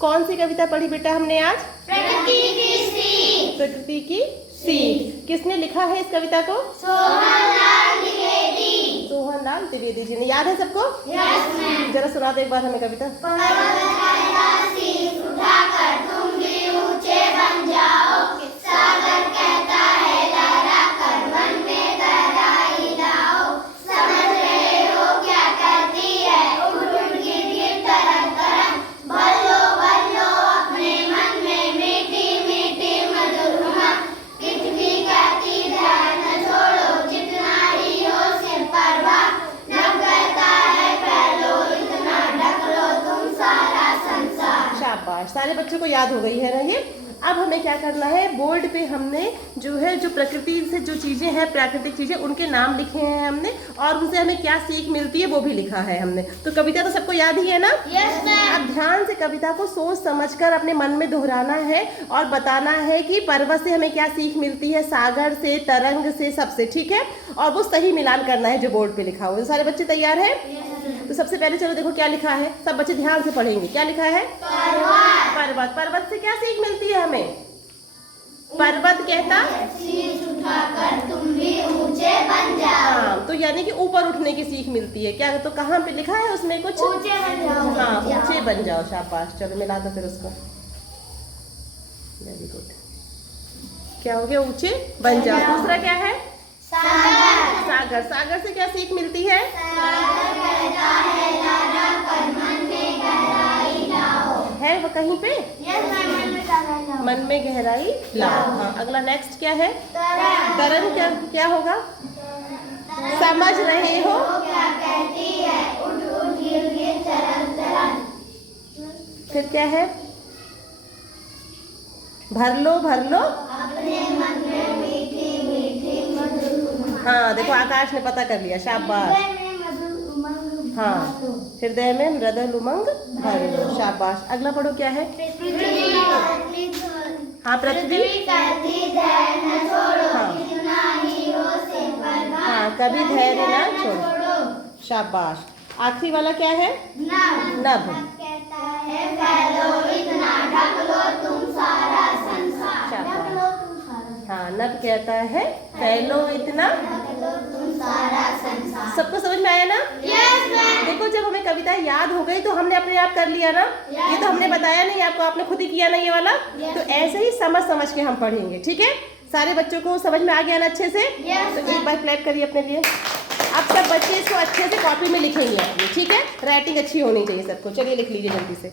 कौन सी कविता पढ़ी बेटा हमने आज? प्रकृति की सीख। प्रकृति की सीख। किसने लिखा है इस कविता को? सोहनलाल द्विवेदी। सोहनलाल द्विवेदी जी ने। याद है सबको? Yes ma'am. जरा सुना दो एक बार हमें कविता। पर्वत कहता शीश उठाकर तुम भी ऊंचे बन जाओ, सागर कहता है लहरा कर वन में गहराई लाओ, समझ रहे हो क्या कहती है उठ उठ गिर गिर तरंग तरंग, भलो भलो अपने मन में मीठी मीठी मधुर उमंग, पृथ्वी कहती ध्यान न छोड़ो जितना ही हो सिर पर भार, नभ कहता है फैलो इतना ढक लो तुम सारा संसार। शाबाश, सारे बच्चों को याद हो गई है ना ये। अब हमें क्या करना है, बोर्ड पे हमने जो है जो प्रकृति से जो चीज़ें हैं, प्राकृतिक चीज़ें, उनके नाम लिखे हैं हमने और उनसे हमें क्या सीख मिलती है वो भी लिखा है हमने। तो कविता तो सबको याद ही है ना? Yes ma'am. अब ध्यान से कविता को सोच समझकर अपने मन में दोहराना है और बताना है कि पर्वत से हमें क्या सीख मिलती है, सागर से, तरंग से, सबसे, ठीक है? और वो सही मिलान करना है जो बोर्ड पे लिखा हुआ है। सारे बच्चे तैयार हैं? तो सबसे पहले चलो देखो क्या लिखा है, सब बच्चे ध्यान से पढ़ेंगे। क्या लिखा है? पर्वत। पर्वत। पर्वत से क्या सीख मिलती है हमें? पर्वत कहता शीश उठाकर तुम भी ऊंचे बन जाओ। हाँ, तो यानी कि ऊपर उठने की सीख मिलती है। क्या तो कहाँ पे लिखा है उसमें कुछ? ऊंचे बन जाओ। हाँ, ऊंचे बन जाओ। शाबाश, चलो मिला दो फिर उसको। Very good. क्या हो गया? ऊंचे बन जाओ। दूसरा क्या है? सागर। सागर। सागर से क्या सीख मिलती है? सागर कहता है लहरा कर मन में गहराई लाओ। है वो कहीं पे? यस मैम, मन में गहराई लाओ। मन में गहराई लाओ। हाँ, अगला नेक्स्ट क्या है? तरंग। तरंग क्या क्या होगा? समझ रहे हो? क्या कहती है उठ उठ गिर गिर तरंग तरंग, फिर क्या है? भर लो भर लो। अपने मन में मीठी मीठी मधुर उमंग। हाँ, देखो आकाश ने पता कर लिया। शाबाश। हृदय में मधुर उमंग हाँ, भर लो। हृदय में मृदुल उमंग भर लो। शाबाश। अगला पढ़ो क्या है? हाँ, पृथ्वी कहती धैर्य न छोड़ो, हाँ। कितना ही हो सिर पर भार, हाँ, कभी धैर्य ना न छोड़ो। शाबाश। आखिरी वाला क्या है? नभ। नभ। कहता है फैलो इतना ढक लो तुम सारा संसार, शाबाश। ढक लो तुम सारा, हाँ, नभ कहता है फैलो इतना। ढक लो तुम सारा संसार। सबको समझ में आया ना? Yes ma'am. देखो, जब हमें कविता याद हो गई तो हमने अपने आप कर लिया ना। ये तो हमने बताया नहीं आपको, आपने खुद ही किया ना ये वाला। तो ऐसे ही समझ समझ के हम पढ़ेंगे, ठीक है? सारे बच्चों को समझ में आ गया ना अच्छे से? तो एक बार क्लैप करिए अपने लिए। अब सब बच्चे इसको अच्छे से कॉपी में लिखेंगे अपनी, ठीक है? राइटिंग अच्छी होनी चाहिए सबको। चलिए लिख लीजिए जल्दी से।